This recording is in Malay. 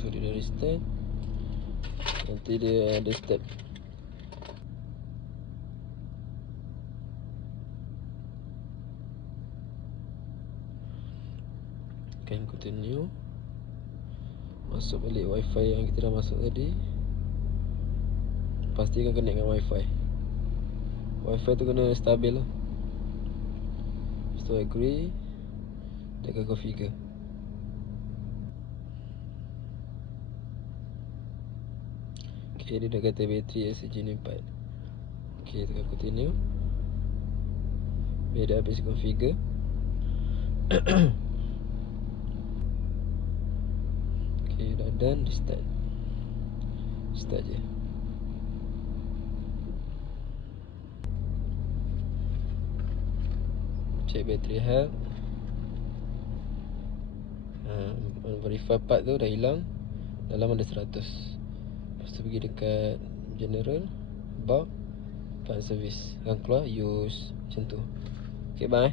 Tu dia dah restart. Nanti dia ada step. Kan continue. Masuk balik wifi yang kita dah masuk tadi. Pastikan connect dengan wifi. Wifi tu kena stabil lah. Lepas tu agree. Tekan configure. Okay, dia dah kata bateri SSG ni 4. Okay, tekan continue. Biar dia habis configure. Okay, dah done. Restart. Start je. Check battery health. Verify part tu dah hilang. Dalam ada 100. Lepas tu pergi dekat general, about part service. Akan keluar use. Macam tu. Okay, bye.